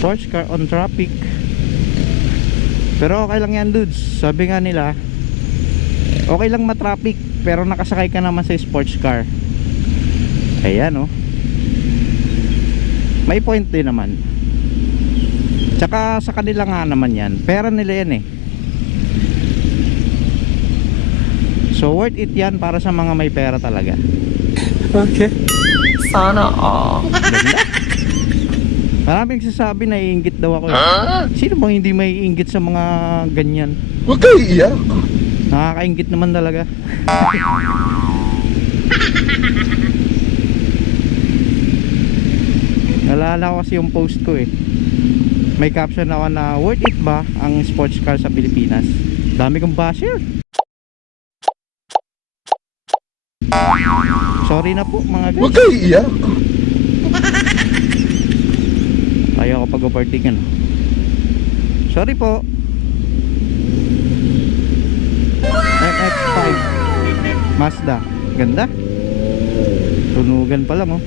Sports car on traffic. Pero okay lang yan, dudes. Sabi nga nila, okay lang matraffic pero nakasakay ka naman sa sports car. Ayan, oh. May point din naman. Tsaka sa kanila nga naman yan, pera nila yan eh. So worth it yan para sa mga may pera talaga. Okay. Sana all. Ganda. Maraming sasabi na iinggit daw ako eh. Sino bang hindi may iinggit sa mga ganyan? Huwag kayo iiyak. Nakakainggit naman talaga. Naalala ko kasi yung post ko eh. May caption ako na worth it ba ang sports car sa Pilipinas? Dami kong basher. Sorry na po mga guys. Huwag kayo iiyak. Ayaw ko pag-overtake yan. Sorry po. MX-5 Mazda. Ganda. Tunugan pa lang oh.